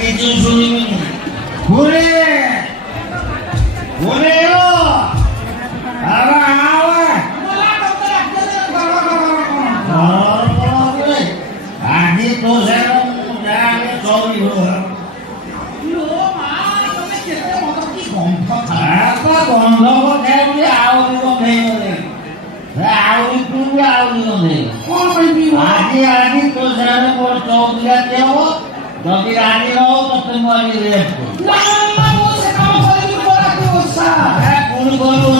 কিছু শুনিনি ঘুরে ঘুরে আগে তো চবি গন্ধ কথা আউরি গন্ধে আউরি পুরো আউরি গন্ধে আগে আগে তো চৌকিরা দেব যদি রাজি হও তত মরি রেপ কোন করবো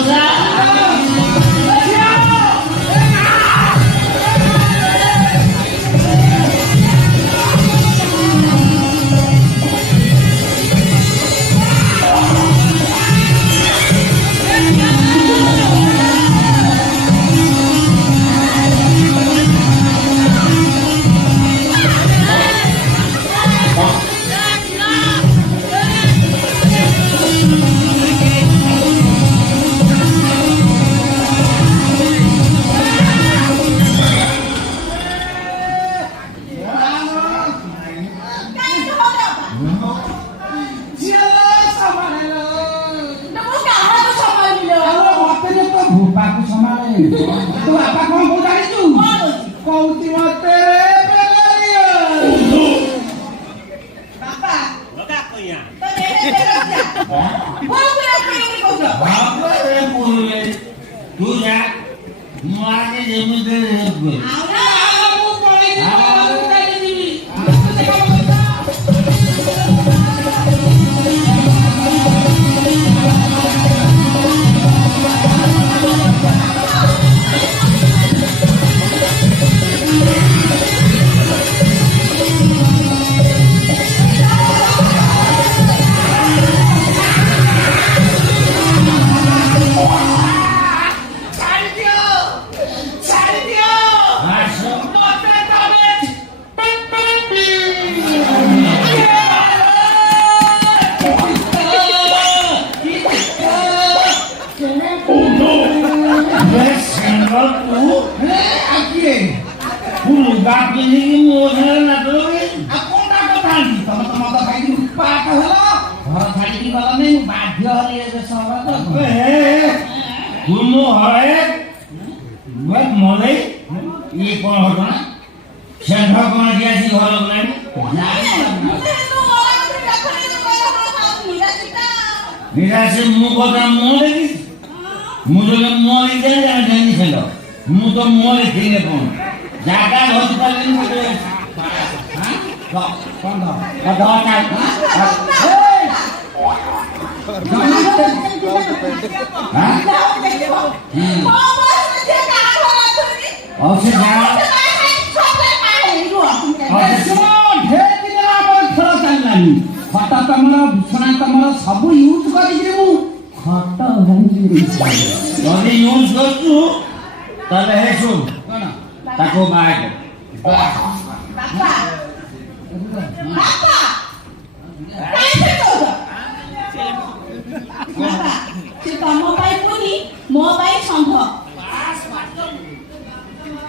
ତୁ ବାପା କଣ କହୁ ଜାଣିଛୁ କହୁଛି ମତେ ତୁ ଯା ମୁଁ ଆଗେ ଯେମିତି মলে ইয়ে কোন হতো না সেন্ট কোন দিয়েছি ঘর নাই নিরাশে মু কথা মলে কি মু যদি মলে দেয় আমি জানি ছিল মু তো মলে ঠিক কোন জায়গা হতে পারলি না হ্যাঁ কোন দাও দাও ଖଟ ତମର ବିଛଣା ତମର ସବୁ ୟୁଜ କରିକିରି ମୁଁ ଖଟ ଯଦି ୟୁଜ କରୁଛୁ ତାହେଲେ ହେ ଶୁଣ କଣ ତାକୁ ବାହା ସେ ତମ ପାଇଁ ପୁଣି ମୋ ପାଇଁ ଷଣ୍ଢ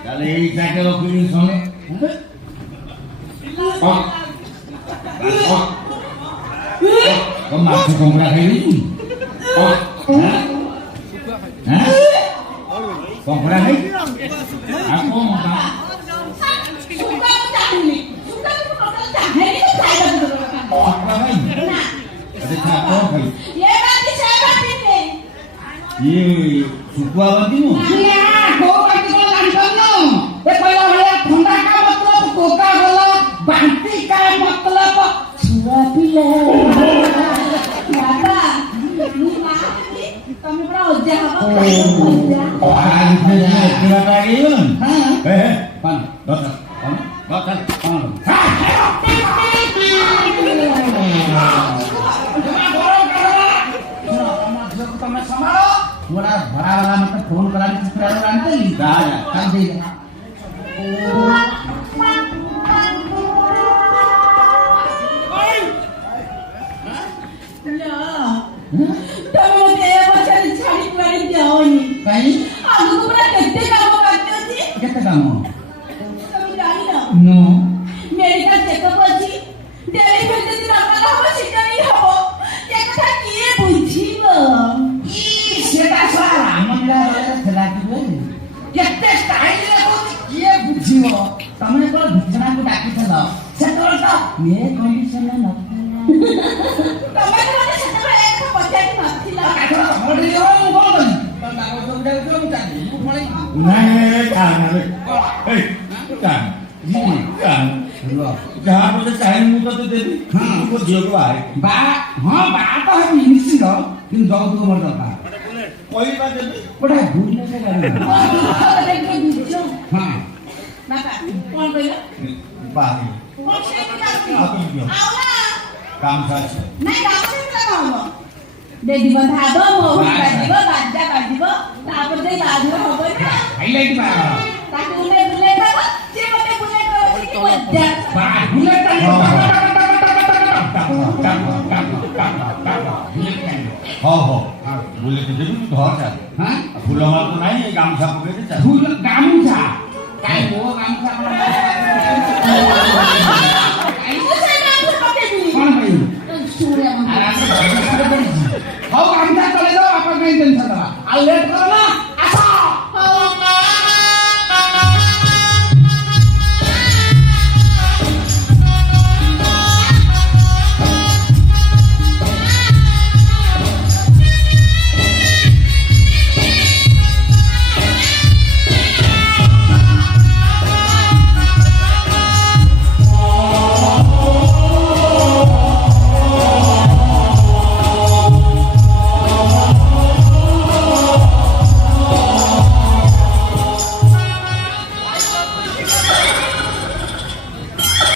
ତାହେଲେ ଏଇ ଚାକର ପିଢ଼ି ଶୁଣେ ମାଛ କଙ୍କଡ଼ା ଖାଇବି କଙ୍କଡ଼ା ଖାଇ ଆଉ କଣ ये सुकुआ बाती नु को बाती को लांटन ए पहिला भलिया ठंडा का मतलब कोका कोला बांती का मतलब छुआ पिले दादा तमे बड़ा ओजा हबो आज से तेरा टाइम हां ए पान दस पान तमे संभालो थोड़ा भरा वाला मतलब फोन करा के पूरा जानते नहीं दादा कर दे तमे मते ए बचन छाड़ी पारी जाओनी कहीं आगु को बड़ा केते काम करते छी केते काम तमे जानी ना नो मेडिकल चेकअप अछि डेली भेजते दिन ଏ କଣ୍ଡିସନ ନଥିଲା ତମେ ତ ମତେ ସେତେବେଳେ ଏ କଥା ପଚାରି ନଥିଲ। ଆଚ୍ଛା ତମର ଟିକେ ହବ ମୁଁ କଣ କରିବି? ତମେ କାଗଜ ସବୁ ଯାଉଛ ମୁଁ ଚାଲିଲି ମୁଁ ପଳେଇବି। ନାଇଁ କାନରେ ଏଇ କାନ ଜି କାନ ଯାହା ବୋଲେ ଚାହିଁ ମୁଁ ତତେ ଦେବି ମୋ ଝିଅକୁ ବାହା ବା ହଁ ବା ତ ହେବି ନିଶ୍ଚିତ କିନ୍ତୁ ଯୌତୁକ ମୋର ଦରକାର। କହିବା ଦେବି ଗୋଟେ ଭୁବନେଶ୍ୱର ଗାଡ଼ି ଦେଖିକି ବୁଝ। ହଁ ବାପା କଣ କହିଲ? ବାହା କଣ ସେମିତି ଲାଗୁଛି? ଆଉ କାମ ଚାଲିଛି ନାଇଁ ଗାମୁଛା ପିଲା କଣ ହବ? ବେଦି ବନ୍ଧା ହବ, ମହୁରୀ ବାଜିବ, ବାଜା ବାଜିବ, ତାପରେ ଯାଇ ବାହାଘର ହବ ନା। ହାଇଲାଇଟ୍ ବାହାଘର ତାକୁ ବୁଲେଇ ବୁଲେଇ ଦବ, ସିଏ ମତେ ବୁଲେଇ ଦବ, କି ମଜା। ବୁଲେଟ୍ ହଉ ହଉ ବୁଲେଟ ଦେବି ତୁ ଧର ଚାଲ ହଁ ଫୁଲମାଳ ତ ନାହିଁ ଏଇ ଗାମୁଛା ପକେଇଦେ ଚାଲ ଫୁଲ ଗାମୁଛା କାଇଁ ମୋ ଗାମୁଛା ମୁଁ ସେଇ ଗାମୁଛା ପକେଇବି। କଣ ପାଇଁ ଶୁଣିଆ ହଉ ଗାମୁଛା ଚଲେଇ ଦବ ବାପା କାଇଁ ଟେନସନ ଦବା ଆଉ ଲେଟ୍ କର